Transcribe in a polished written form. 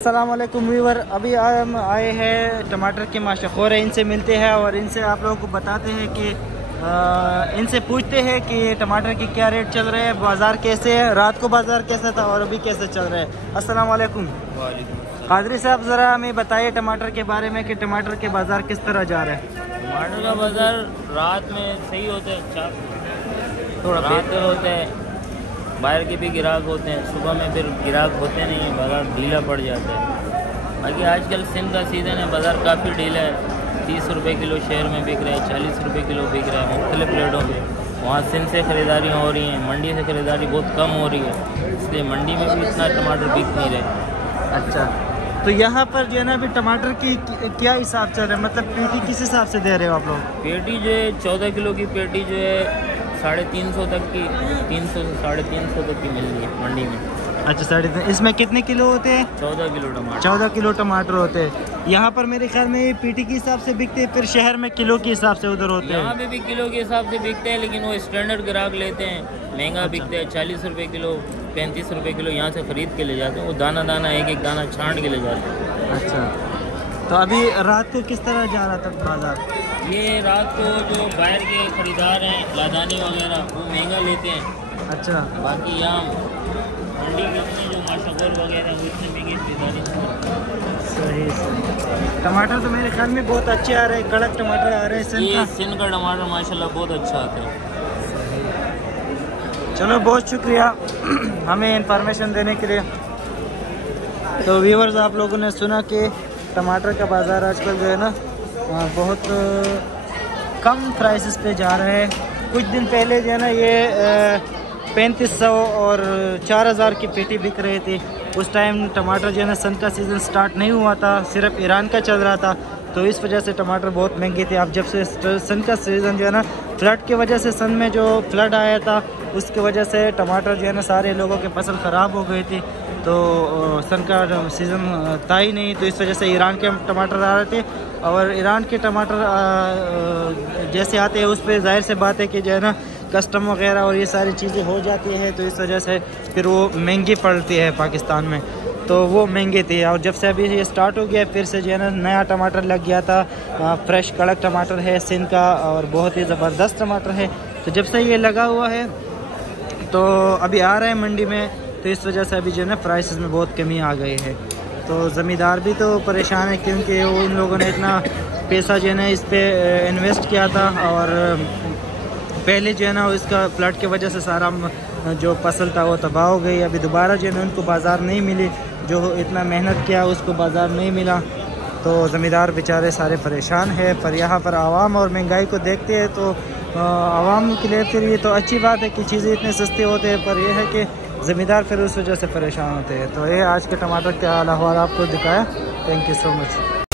अस्सलाम वालेकुम व्यूअर। अभी हम आए हैं टमाटर के माशाखोर है, इनसे मिलते हैं और इनसे आप लोगों को बताते हैं कि इनसे पूछते हैं कि टमाटर की क्या रेट चल रहे हैं, बाज़ार कैसे है, रात को बाज़ार कैसा था और अभी कैसे चल रहा है। अस्सलाम वालेकुम। कादरी साहब, ज़रा हमें बताइए टमाटर के बारे में कि टमाटर के बाज़ार किस तरह जा रहे हैं। टमाटर का बाज़ार रात में सही होता है, थोड़ा बेहतर होता है, बाहर के भी ग्राहक होते हैं, सुबह में फिर ग्राहक होते नहीं हैं, बाज़ार ढीला पड़ जाता है। बाकी आजकल सिंध का सीज़न है, बाज़ार काफ़ी ढीला है। 30 रुपये किलो शहर में बिक रहा है, 40 रुपये किलो बिक रहा है मुख्तलिफ रेटों पे। वहाँ सिंध से ख़रीदारी हो रही हैं, मंडी से ख़रीदारी बहुत कम हो रही है, इसलिए मंडी में भी इतना टमाटर बिक नहीं रहे। अच्छा, तो यहाँ पर जो है ना अभी टमाटर की क्या हिसाब चल रहा है, मतलब पेटी किस हिसाब से दे रहे हो आप लोग? पेटी जो है 14 किलो की पेटी जो है 350 तक की, 300 से 350 तक की मिल रही है मंडी में। अच्छा, 350। इसमें कितने किलो होते हैं? 14 किलो टमाटर। 14 किलो टमाटर होते हैं। यहाँ पर मेरे ख्याल में पीटी के हिसाब से बिकते हैं, फिर शहर में किलो के हिसाब से उधर होते हैं। यहाँ पे भी किलो के हिसाब से बिकते हैं, लेकिन वो स्टैंडर्ड ग्राहक लेते हैं, महंगा बिकते हैं। 40 रुपये किलो, 35 रुपये किलो यहाँ से ख़रीद के ले जाते हैं। वो दाना दाना एक एक दाना छांट के ले जाते हैं। अच्छा, तो अभी रात को किस तरह जा रहा था बाज़ार? ये रात को जो बाहर के ख़रीदार हैं, लादानी वगैरह, वो महंगा लेते हैं। अच्छा, बाकी यहाँ मंडी के जो माशाखोर वगैरह वो इतने महंगे खरीदारी। सही सही। टमाटर तो मेरे ख्याल में बहुत अच्छे आ रहे हैं, कड़क टमाटर आ रहे हैं। ये सिंध का टमाटर माशाल्लाह बहुत अच्छा आता है। चलो, बहुत शुक्रिया हमें इंफॉर्मेशन देने के लिए। तो व्यूअर्स, आप लोगों ने सुना कि टमाटर का बाज़ार आजकल जो है ना बहुत कम प्राइसेस पे जा रहे हैं। कुछ दिन पहले जो है ना ये 3500 और 4000 की पेटी बिक रही थी। उस टाइम टमाटर जो है ना सन का सीज़न स्टार्ट नहीं हुआ था, सिर्फ ईरान का चल रहा था, तो इस वजह से टमाटर बहुत महंगे थे। अब जब से सन का सीज़न जो है ना, फ्लड की वजह से सन में जो फ्लड आया था उसकी वजह से टमाटर जो है ना सारे लोगों की फसल ख़राब हो गई थी, तो सन का सीज़न था ही नहीं, तो इस वजह से ईरान के टमाटर आ रहे थे। और ईरान के टमाटर जैसे आते हैं उस पर जाहिर से बात है कि जो है ना कस्टम वगैरह और ये सारी चीज़ें हो जाती है, तो इस वजह से फिर वो महंगी पड़ती है पाकिस्तान में, तो वो महंगे थे। और जब से अभी ये स्टार्ट हो गया फिर से जो है ना नया टमाटर लग गया था, फ्रेश कड़क टमाटर है सिंध का और बहुत ही ज़बरदस्त टमाटर है। तो जब से ये लगा हुआ है तो अभी आ रहा है मंडी में, तो इस वजह से अभी जो है ना प्राइसेस में बहुत कमी आ गई है। तो ज़मींदार भी तो परेशान है, क्योंकि वो इन लोगों ने इतना पैसा जो है ना इस पर इन्वेस्ट किया था, और पहले जो है ना इसका फ्लड की वजह से सारा जो फसल था वो तबाह हो गई। अभी दोबारा जो है ना उनको बाज़ार नहीं मिली, जो इतना मेहनत किया उसको बाज़ार नहीं मिला, तो ज़मींदार बेचारे सारे परेशान है। पर यहाँ पर आवाम और महंगाई को देखते हैं तो आवाम के लिए फिर ये तो अच्छी बात है कि चीज़ें इतनी सस्ती होती है, पर यह है कि ज़मींदार फिर उस वजह से परेशान होते हैं। तो ये आज के टमाटर के हाल अहवाल आपको दिखाया। Thank you so much.